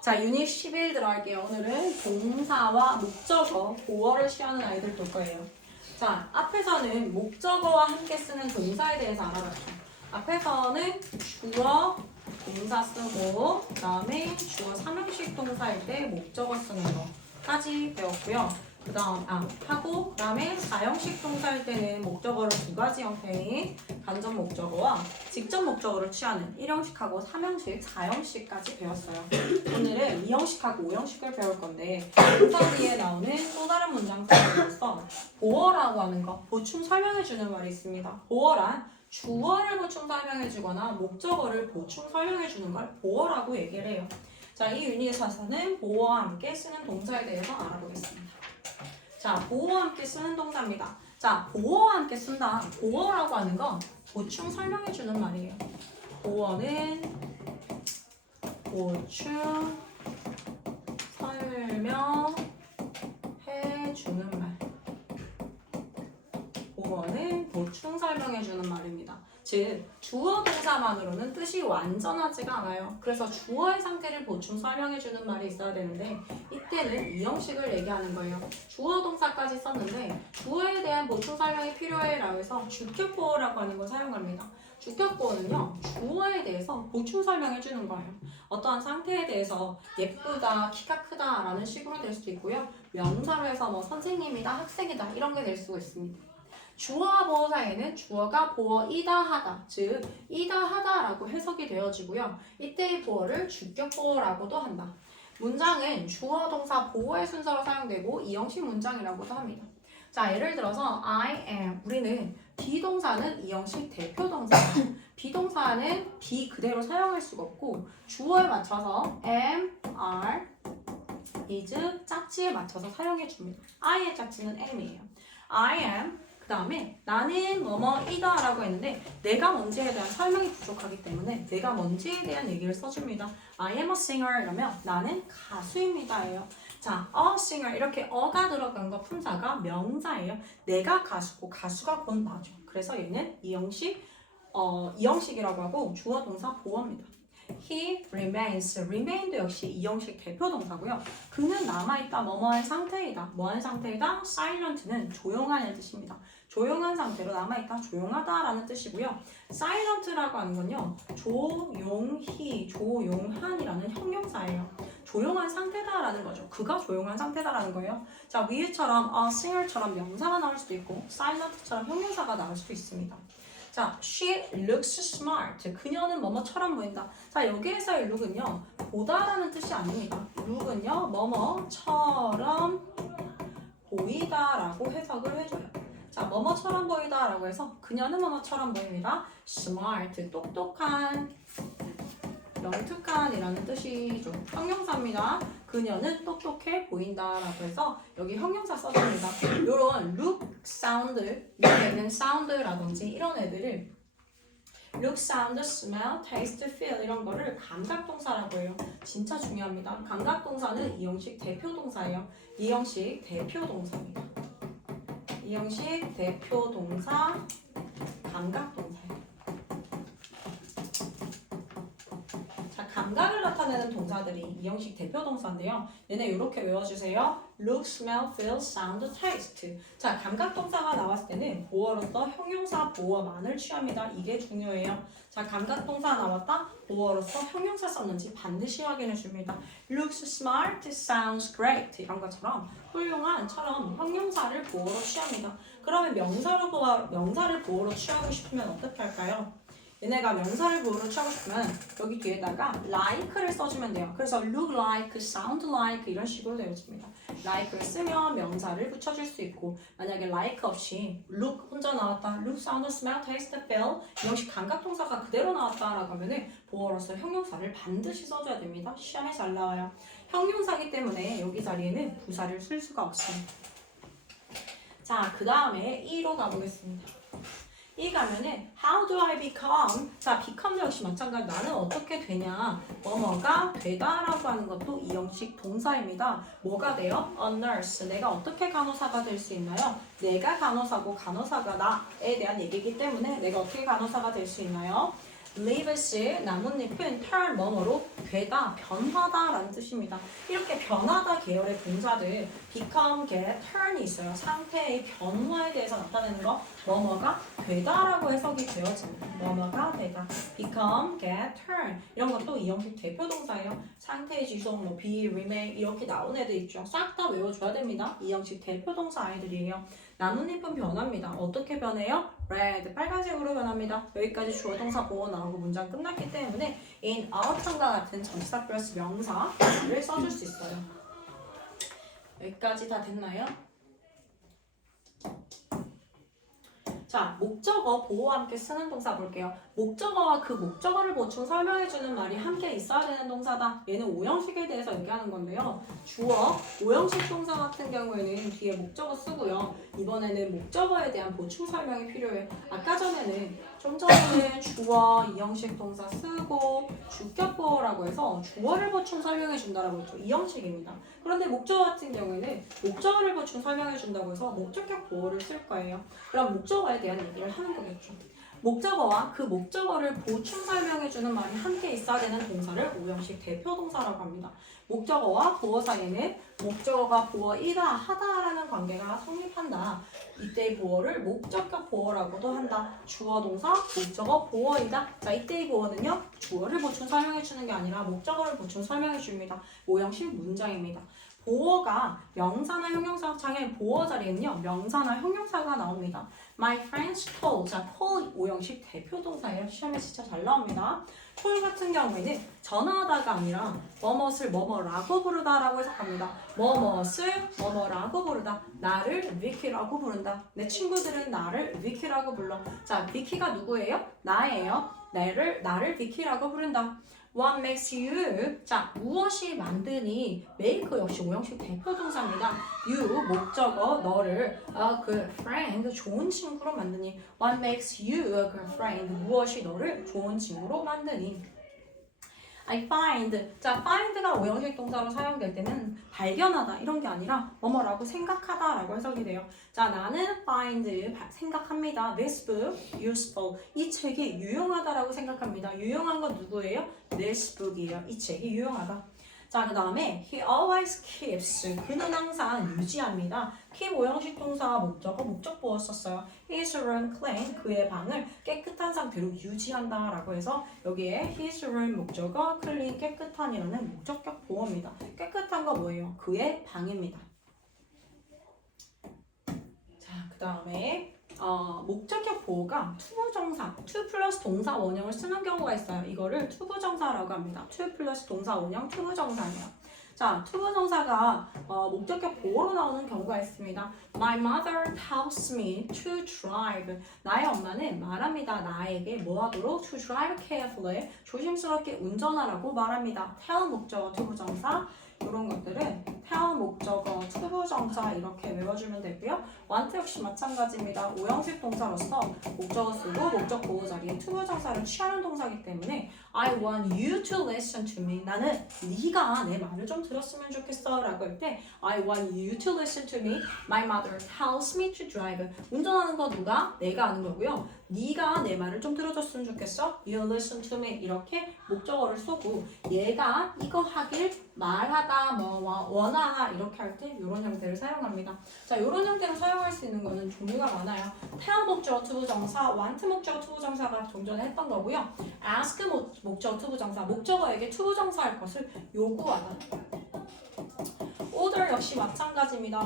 자, 유닛 11 들어갈게요. 오늘은 동사와 목적어, 보어를 취하는 아이들 볼 거예요. 자, 앞에서는 목적어와 함께 쓰는 동사에 대해서 알아봤죠. 앞에서는 주어, 동사 쓰고 그 다음에 주어 3형식 동사일 때 목적어 쓰는 거까지 배웠고요. 그 다음에 4형식 동사일 때는 목적어를 두 가지 형태인 간접 목적어와 직접 목적어를 취하는 1형식하고 3형식, 4형식까지 배웠어요. 오늘은 2형식하고 5형식을 배울 건데 동사 뒤에 나오는 또 다른 문장들로서 보어라고 하는 거, 보충 설명해주는 말이 있습니다. 보어란 주어를 보충 설명해주거나 목적어를 보충 설명해주는 걸 보어라고 얘기를 해요. 자, 이 유닛에서는 보어와 함께 쓰는 동사에 대해서 알아보겠습니다. 자, 보어와 함께 쓰는 동사입니다. 자, 보어와 함께 쓴다. 보어라고 하는 건 보충 설명해주는 말이에요. 보어는 보충 설명해주는 말. 보어는 보충 설명해주는 말입니다. 즉, 주어 동사만으로는 뜻이 완전하지가 않아요. 그래서 주어의 상태를 보충 설명해주는 말이 있어야 되는데 이때는 이 형식을 얘기하는 거예요. 주어 동사까지 썼는데 주어에 대한 보충 설명이 필요해라고 해서 주격 보어라고 하는 걸 사용합니다. 주격 보어는요, 주어에 대해서 보충 설명해주는 거예요. 어떠한 상태에 대해서 예쁘다, 키가 크다 라는 식으로 될 수도 있고요. 명사로 해서 뭐 선생님이다, 학생이다 이런 게 될 수가 있습니다. 주어와 보어 사이에는 주어가 보어이다 하다, 즉 이다 하다라고 해석이 되어지고요. 이때의 보어를 주격 보어라고도 한다. 문장은 주어 동사 보어의 순서로 사용되고 이형식 문장이라고도 합니다. 자, 예를 들어서 I am, 우리는 비동사는 이형식 대표 동사예요. 비동사는 be 그대로 사용할 수가 없고 주어에 맞춰서 am, are, is, 짝지에 맞춰서 사용해 줍니다. I의 짝지는 am이에요. I am 그 다음에 나는 뭐뭐이다 라고 했는데 내가 뭔지에 대한 설명이 부족하기 때문에 내가 뭔지에 대한 얘기를 써줍니다. I am a singer 이러면 나는 가수입니다 예요. 자, a singer 이렇게 어가 들어간 거 품사가 명사예요. 내가 가수고 가수가 곧 나죠. 그래서 얘는 이형식이라고 하고 주어 동사 보어입니다. He remains. remain도 역시 이형식 대표 동사고요. 그는 남아있다, 뭐뭐한 상태이다. 뭐한 상태이다? silent는 조용하는 뜻입니다. 조용한 상태로 남아있다, 조용하다라는 뜻이고요. silent라고 하는 건요, 조용히, 조용한이라는 형용사예요. 조용한 상태다라는 거죠. 그가 조용한 상태다라는 거예요. 자, 위에처럼 singer처럼 명사가 나올 수도 있고 silent처럼 형용사가 나올 수도 있습니다. 자, she looks smart. 그녀는 뭐뭐처럼 보인다. 자, 여기에서의 look은요, 보다라는 뜻이 아닙니다. look은요, 뭐뭐처럼 보이다라고 해석을 해줘요. 자, 뭐뭐처럼 보이다라고 해서 그녀는 뭐뭐처럼 보입니다. smart, 똑똑한, 영특한이라는 뜻이죠. 형용사입니다. 그녀는 똑똑해 보인다라고 해서 여기 형용사 써줍니다. 이런 look, sound, 여기 있는 sound라든지 이런 애들을 look, sound, smell, taste, feel 이런 거를 감각동사라고 해요. 진짜 중요합니다. 감각동사는 이형식 대표동사예요. 이형식 대표동사입니다. 이형식 대표동사, 감각동사예요. 감각을 나타내는 동사들이 이형식 대표 동사인데요. 얘네 이렇게 외워주세요. look, smell, feel, sound, taste. 자, 감각 동사가 나왔을 때는 보어로서 형용사 보어만을 취합니다. 이게 중요해요. 자, 감각 동사 나왔다. 보어로서 형용사 썼는지 반드시 확인해 줍니다. looks smart, sounds great 이런 것처럼 훌륭한처럼 형용사를 보어로 취합니다. 그러면 명사를 보어로 취하고 싶으면 어떻게 할까요? 얘네가 명사를 보어로 취하고 싶으면 여기 뒤에다가 like를 써주면 돼요. 그래서 look like, sound like 이런 식으로 되어집니다. like를 쓰면 명사를 붙여줄 수 있고 만약에 like 없이 look 혼자 나왔다, look, sound, smell, taste, feel 이형식 감각동사가 그대로 나왔다라고 하면 보어로서 형용사를 반드시 써줘야 됩니다. 시험에 잘 나와요. 형용사기 때문에 여기 자리에는 부사를 쓸 수가 없습니다. 자, 그 다음에 2로 가보겠습니다. 이 가면은 how do I become? 자, become도 역시 마찬가지. 나는 어떻게 되냐? 뭐뭐가 되다라고 하는 것도 이형식 동사입니다. 뭐가 돼요? A nurse. 내가 어떻게 간호사가 될 수 있나요? 내가 간호사고 간호사가 나에 대한 얘기이기 때문에 내가 어떻게 간호사가 될 수 있나요? leaves 나뭇잎은 turn 뭐뭐로 되다, 변하다 라는 뜻입니다. 이렇게 변하다 계열의 동사들 become, get, turn이 있어요. 상태의 변화에 대해서 나타내는 거 뭐뭐가 되다라고 해석이 되어집니다. 뭐뭐가 되다, become, get, turn 이런 것도 이 형식 대표 동사예요. 상태의 지속, 뭐 be, remain 이렇게 나온 애들 있죠. 싹 다 외워줘야 됩니다. 이 형식 대표 동사 아이들이에요. 나뭇잎은 변합니다. 어떻게 변해요? red, 빨간색으로 변합니다. 여기까지 주어 동사 보어 나오고 문장 끝났기 때문에 in autumn과 같은 전치사 플러스 명사를 써줄 수 있어요. 여기까지 다 됐나요? 자, 목적어, 보어와 함께 쓰는 동사 볼게요. 목적어와 그 목적어를 보충 설명해주는 말이 함께 있어야 되는 동사다. 얘는 오형식에 대해서 얘기하는 건데요. 주어, 오형식 동사 같은 경우에는 뒤에 목적어 쓰고요. 이번에는 목적어에 대한 보충 설명이 필요해요. 아까 전에는 좀 전에는 주어, 이형식 동사 쓰고 주격 보어라고 해서 주어를 보충 설명해준다라고 했죠. 이형식입니다. 그런데 목적어 같은 경우에는 목적어를 보충 설명해준다고 해서 목적격 보어를 쓸 거예요. 그럼 목적어에 대한 얘기를 하는 거겠죠. 목적어와 그 목적어를 보충 설명해주는 말이 함께 있어야 되는 동사를 오형식 대표 동사라고 합니다. 목적어와 보어 사이에는 목적어가 보어이다 하다라는 관계가 성립한다. 이때의 보어를 목적격 보어라고도 한다. 주어 동사 목적어 보어이다. 자, 이때의 보어는요 주어를 보충 설명해주는 게 아니라 목적어를 보충 설명해줍니다. 오형식 문장입니다. 보어가 명사나 형용사 창의 보어 자리에는요 명사나 형용사가 나옵니다. My friends told. 자, told 오형식 대표 동사예요. 시험에 진짜 잘 나옵니다. told 같은 경우에는 전화하다가 아니라 뭐뭇을 뭐뭐라고 부르다라고 해석합니다. 뭐뭇을 뭐뭐라고 부르다. 나를 vi키라고 부른다. 내 친구들은 나를 vi키라고 불러. 자, vi키가 누구예요? 나예요. 나를 vi키라고 부른다. What makes you? 자, 무엇이 만드니? make 역시 오형식 대표 동사입니다. you 목적어 너를 a good friend 좋은 친구로 만드니? What makes you a good friend? 무엇이 너를 좋은 친구로 만드니? I find. 자, find가 오형식 동사로 사용될 때는 발견하다 이런 게 아니라 뭐뭐라고 생각하다라고 해석이 돼요. 자, 나는 find 생각합니다. This book useful. 이 책이 유용하다라고 생각합니다. 유용한 건 누구예요? This book이에요. 이 책이 유용하다. 자, 그 다음에 he always keeps. 그는 항상 유지합니다. keep 오형식 동사 목적어 목적 보어 썼어요. his room clean. 그의 방을 깨끗한 상태로 유지한다 라고 해서 여기에 his room 목적어 clean 깨끗한이라는 목적격 보어입니다. 깨끗한 거 뭐예요? 그의 방입니다. 자, 그 다음에 목적격 보어가 투부정사, to 플러스 동사 원형을 쓰는 경우가 있어요. 이거를 투부정사라고 합니다. to 플러스 동사 원형 투부정사예요. 자, 투부정사가 목적격 보어로 나오는 경우가 있습니다. My mother tells me to drive. 나의 엄마는 말합니다. 나에게 뭐 하도록? To drive carefully. 조심스럽게 운전하라고 말합니다. tell 목적어 투부정사. 이런 것들은 tell 목적어 투부정사 이렇게 외워주면 되고요. want 역시 마찬가지입니다. 오형식 동사로서 목적어 쓰고 목적 보호 자리에 투부정사를 취하는 동사이기 때문에 I want you to listen to me. 나는 네가 내 말을 좀 들었으면 좋겠어 라고 할 때 I want you to listen to me. My mother tells me to drive. 운전하는 거 누가? 내가 하는 거고요. 네가 내 말을 좀 들어줬으면 좋겠어. You listen to me. 이렇게 목적어를 쏘고 얘가 이거 하길 말하다, 뭐 원하다 이렇게 할 때 이런 형태를 사용합니다. 자, 이런 형태로 사용할 수 있는 거는 종류가 많아요. tell 목적어 투부정사, want 목적어 투부정사가 좀 전에 했던 거고요. ask 목적어 투부정사, 목적어에게 투부정사 할 것을 요구하다. order 역시 마찬가지입니다.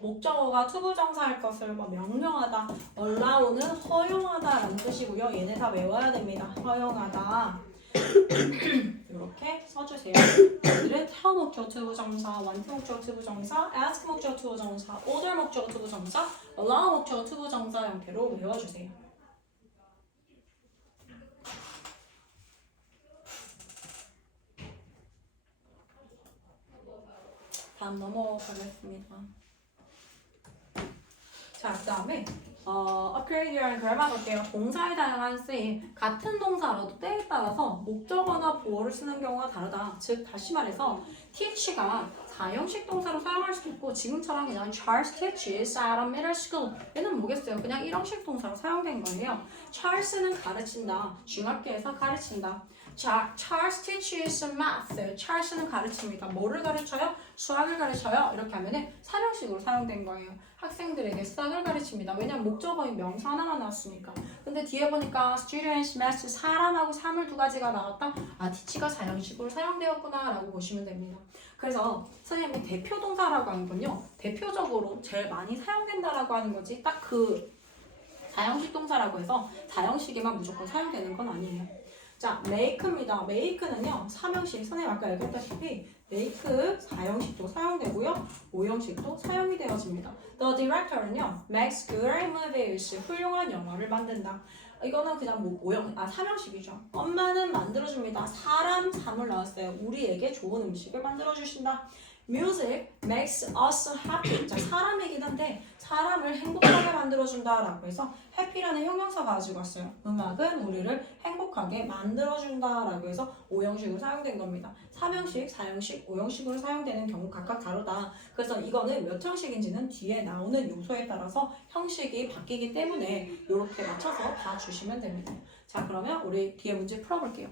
목적어가 투부정사 할 것을 명령하다. allow는 허용하다라는 뜻이고요. 얘네 다 외워야 됩니다. 허용하다. 이렇게 써주세요. 얘들은 tell 목적어 투부정사, want 목적어 투부정사, ask 목적어 투부정사, order 목적어 투부정사, allow 목적어 투부정사 형태로 외워주세요. 다음 넘어가겠습니다. 자, 그 다음에 upgrade라는 그래마 볼게요. 동사의 다양한 쓰임. 같은 동사로도 때에 따라서 목적어나 보어를 쓰는 경우가 다르다. 즉 다시 말해서 teach가 4형식 동사로 사용할 수도 있고 지금처럼 그냥 Charles teaches at a middle school 얘는 뭐겠어요? 그냥 1형식 동사로 사용된 거예요. Charles는 가르친다. 중학교에서 가르친다. 자, Charles teaches math. Charles는 가르칩니다. 뭐를 가르쳐요? 수학을 가르쳐요. 이렇게 하면은 3형식으로 사용된 거예요. 학생들에게 수학을 가르칩니다. 왜냐면 목적어인 명사 하나만 나왔으니까. 근데 뒤에 보니까 students, math, 사람하고 사물 두 가지가 나왔다. 아, teach가 4형식으로 사용되었구나 라고 보시면 됩니다. 그래서 선생님이 대표 동사라고 하는 건요. 대표적으로 제일 많이 사용된다라고 하는 거지. 딱 그 4형식 동사라고 해서 4형식에만 무조건 사용되는 건 아니에요. 자, make입니다. make는요, 3형식, 선생님 아까 얘기했다시피 make 4형식도 사용되고요, 5형식도 사용이 되어집니다. The director는요, makes good movies, 훌륭한 영화를 만든다. 이거는 그냥 뭐 3형식이죠. 엄마는 만들어줍니다. 사람, 사물 나왔어요. 우리에게 좋은 음식을 만들어주신다. Music makes us happy. 자, 사람이긴 한데 사람을 행복하게 만들어준다라고 해서 happy라는 형용사 가지고 왔어요. 음악은 우리를 행복하게 만들어준다라고 해서 5형식으로 사용된 겁니다. 3형식, 4형식, 5형식으로 사용되는 경우 각각 다르다. 그래서 이거는 몇 형식인지는 뒤에 나오는 요소에 따라서 형식이 바뀌기 때문에 이렇게 맞춰서 봐주시면 됩니다. 자, 그러면 우리 뒤에 문제 풀어볼게요.